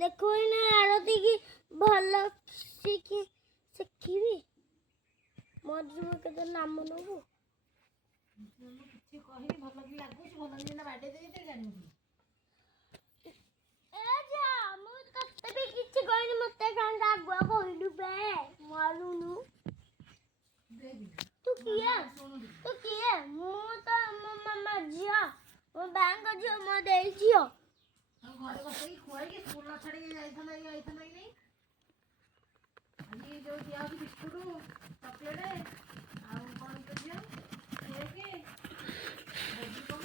देखो ना आरती की भल शिखी मधुर के नाम नबू कहनी भल भी लागुच भल भी ना बाडे देते जानी तते भी किसी कहनी मत आगुआ कहलु बे मालूनु तू किए मु तो मो मामा झियो मो बैंक झियो मो देई झियो घरे बसई खुआई के स्कूल न छाड़ी जाइथन नहीं आज जो दिया बिस्कुट चॉकलेट आ कौन तो दिया केक बजी कौन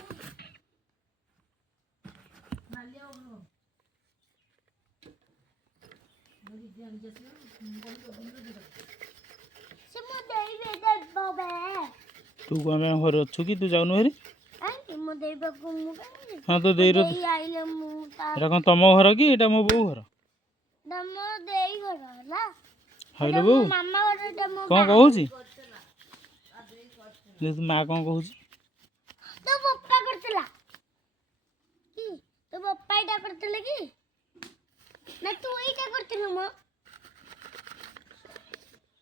नालिया और बजी जान जैसे कौन तो दिन दे से मो देई दे बाबे तू को मैं घर अछु कि तू जाउनु हेरी मो देई बाबू मु हां तो देई रो आइले मु एटा कोन तम घर कि एटा मो बो घर दमो देई घर हला हाइलो बो मामा घर दमो कोन कहूची जे तू मां कोन कहूची तो पप्पा करतला की तो पप्पा इटा करतले की ना तू इटा करतलु मो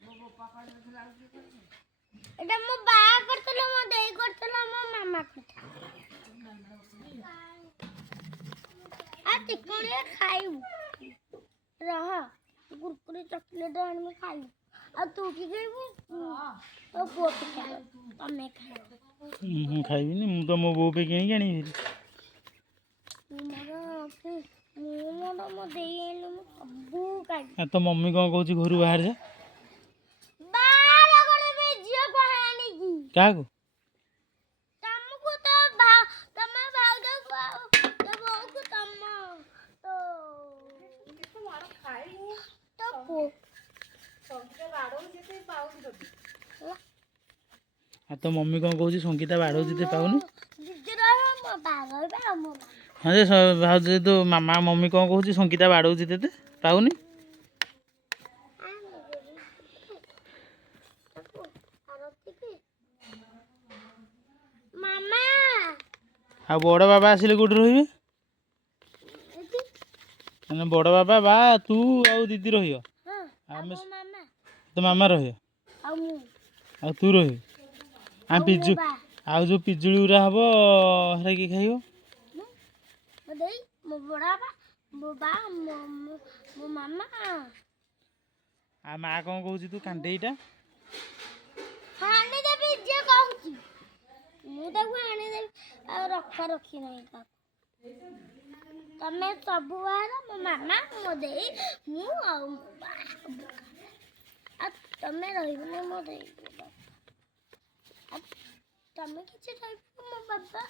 पप्पा करतला एटा मो बा करतला मो देई करतला मो मामा करतला आ तिकोड़े खाइउ रह कुरकुरे चॉकलेट आन में खाइउ आ तू की खाइबू तो पोट खा तमे खा खाइबी नि मु तो मो बो पे किनी जानी मोर मो देइलु सबू खाइ आ तो मम्मी कोन कहूची घरु बाहर जा बाहर करे बे जियो को हानी की का को तमको तो तम भाव दो तो वो को तम तो कितो मार खाई तो को सबके बाड़ो जेते पाउन दो आ तो मम्मी कोन कहूची संगीता बाड़ो जिते पाउनी जिते रह मो पागल बे मो हां जे भाज तो मामा मम्मी कोन कहूची संगीता बाड़ो जिते पाउनी मामा आ बड़ बाबा आसिले कोठी रहिबे माने बड़ बाबा बा तू आ दीदी रहियो आमे मामा तो मामा रहियो आ मु आ तू रहियो आ पिजु आ जो पिजुली उरा हबो हेरा की खाइयो मो देई मो बड़ा बा मो मामा आ मां कोन कहूची तू कांडेईटा हाने देबी जे कहूची मु ताको हाने देबी आ रखी नहीं का तमे सब बार मो मामा मो देई मु आ तमे रहिबने मो देई आ तमे किछ रहिबो मो बाबा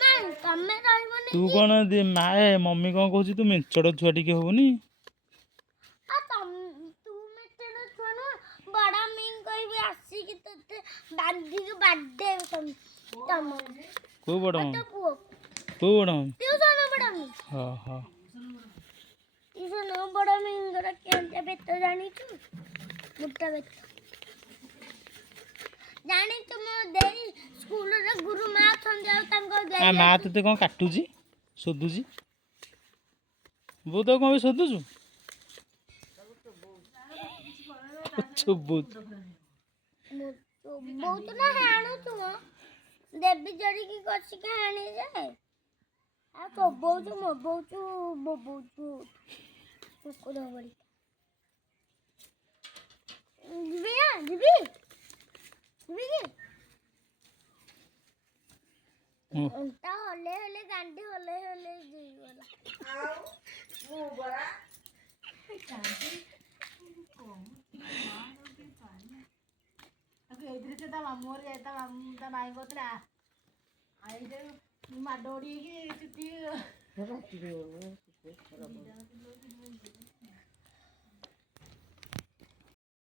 ना तमे रहिबने तू कोन माए मम्मी कोन कहूची तू मेंचड़ छुआ टिके होबनी आ तू मेटेन छुआ बड़ा मिंग कहबे आसी कि तते बांधी के बाडे तम को बड़ तो पुओ को बड़ ट्यूशन बड़ा मिंग हां हां ट्यूशन बड़ा मिंग रे केंते बेत जानी छु मुट्टा बेत जानी तुम देई स्कूल रे गुरु मा थन जाऊ तंको गई आ मां तते कोन काटुजी सोदुजी बो तो कोन सोदुजु चुबुत बहुत ना हाणु तुम देवी जड़ी की कछि के हाणी जाए आ तो बहुचु मो बहुचु को दो बड़ी जीबी ता हले गांडी हले जी वाला आउ मु बड़ा कांदी इधर से मामू जाता मामू ता माई कोतला आई जे माडोड़ी की चुटी